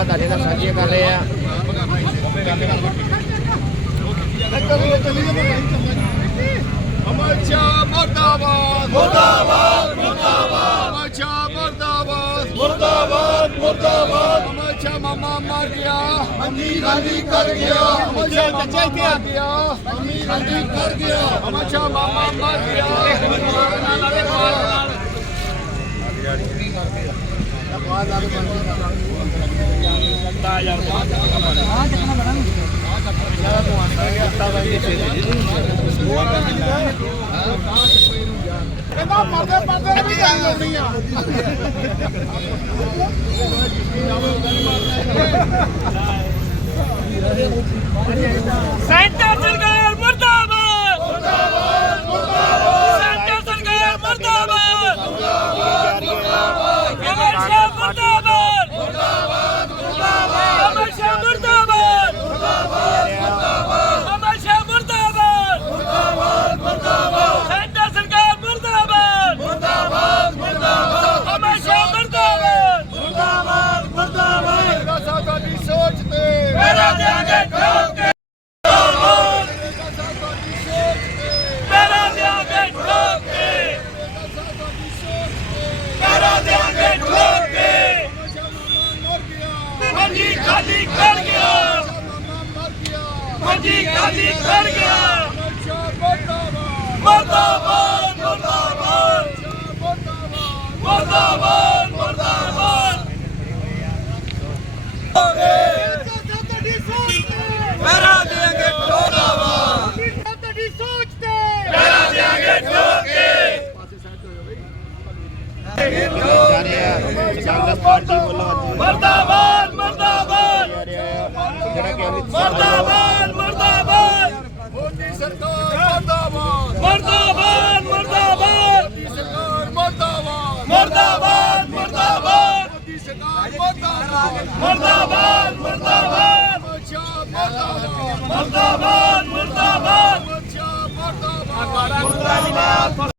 ਤਸਵੀਰਾਂ ਤੁਹਾਡੇ ਨਾਲ ਸਾਂਝੀਆਂ ਕਰ ਰਹੇ ਆ ਅਮਰਚਾ ਮਰਦਾਬਾਦ ਮਰਦਾਬਾਦ ਮਰਦਾਬਾਦ ਅਮਰਚਾ ਮਰਦਾਬਾਦ ਮਰਦਾਬਾਦ ਮਰਦਾਬਾਦ ਅਮਰਚਾ ਮਾਮਾ ਮਰ ਗਿਆ ਅੰਨੀ ਗਾਂਧੀ ਕਰ ਗਿਆ ਅਮਰਚਾ ਬੱਚਾ ਇੱਥੇ ਆ ਗਿਆ ਅੰਨੀ ਗਾਂਧੀ ਕਰ ਗਿਆ ਅਮਰਚਾ ਮਾਮਾ ਮਰ ਗਿਆ ਕਹਿੰਦਾ ਮਰਦੇ ਮਰਦੇ ਵੀ ਗੱਲ ਲਾਉਣੀ ਆ ਸੈਂਟਰ ਸਰਕਾਰ ਮਰਦਾਬਾਦ ਮਰਦਾਬਾਦ ਮਰਦਾਬਾਦ ਸੈਂਟਰ ਸਰਕਾਰ ਮਰਦਾਬਾਦ ਮਰਦਾਬਾਦ ਮਰਦਾਬਾਦ ਅਮਰ ਸ਼ਾਹ ਮਰਦਾਬਾਦ ਮਰਦਾਬਾਦ ਮਰਦਾਬਾਦ ਅਮਰ ਸ਼ਾਹ ਮਰਦਾਬਾਦ ਮਰਦਾਬਾਦ ਅਮਰ ਸ਼ਾਹ ਮਰਦਾਬਾਦ ਮਰਦਾਬਾਦ ਮਰਦਾਬਾਦ ਸੈਂਟਰ ਸਰਕਾਰ ਮਰਦਾਬਾਦ ਮਰਦਾਬਾਦ ਮਰਦਾਬਾਦ ਅਮਰ ਸ਼ਾਹ ਮਰਦਾਬਾਦ ਮਰਦਾਬਾਦ ਮਰਦਾਬਾਦ ਰਸਾ ਤੁਹਾਡੀ ਸੋਚ ਤੇ ਮੇਰਾ ਦਿਆਂਗੇ ਠੋਕ ਕੇ ਰਸਾ ਤੁਹਾਡੀ ਸੋਚ ਤੇ ਮੇਰਾ ਦਿਆਂਗੇ ਠੋਕ ਕੇ ਰਸਾ ਤੁਹਾਡੀ ਸੋਚ ਤੇ ਮੇਰਾ ਦਿਆਂਗੇ ਠੋਕ ਕੇ ਅਮਰਚਾ ਮਾਮਾ ਮਰ ਗਿਆ ਮੰਜੀ ਕਰ ਗਿਆ। ਮਾਮਾ ਮਰ ਕਰ ਗਿਆ। ਮਰਦਾਬਾਦ ਮਰਦਾਬਾਦ। ਮਰਦਾਬਾਦ ਮਰਦਾਬਾਦ। ਮਰਦਾਬਾਦ ਮਰਦਾਬਾਦ ਮੇਰਾ ਦਿਆਂਗੇ ਠੋਕ ਤੁਹਾਡੀ ਸੋਚ ਤੇ ਮੇਰਾ ਮਰਦਾਬਾਦ। ਜਿਹੜਾ ਕਿ ਅੰਮ੍ਰਿਤਸਰ ਮਰਦਾਬਾਦ ਮਰਦਾਬਾਦ! ਮੋਦੀ ਸਰਕਾਰ ਮਰਦਾਬਾਦ! ਮਰਦਾਬਾਦ ਮਰਦਾਬਾਦ! ਮੋਦੀ ਸਰਕਾਰ ਮਰਦਾਬਾਦ! ਮਰਦਾਬਾਦ ਮਰਦਾਬਾਦ! ਮੋਦੀ ਸਰਕਾਰ ਮਰਦਾਬਾਦ! ਮਰਦਾਬਾਦ ਮਰਦਾਬਾਦ! ਮਰਦਾਬਾਦ! ਮਰਦਾਬਾਦ! ਮਰਦਾਬਾਦ ਮਰਦਾਬਾਦ!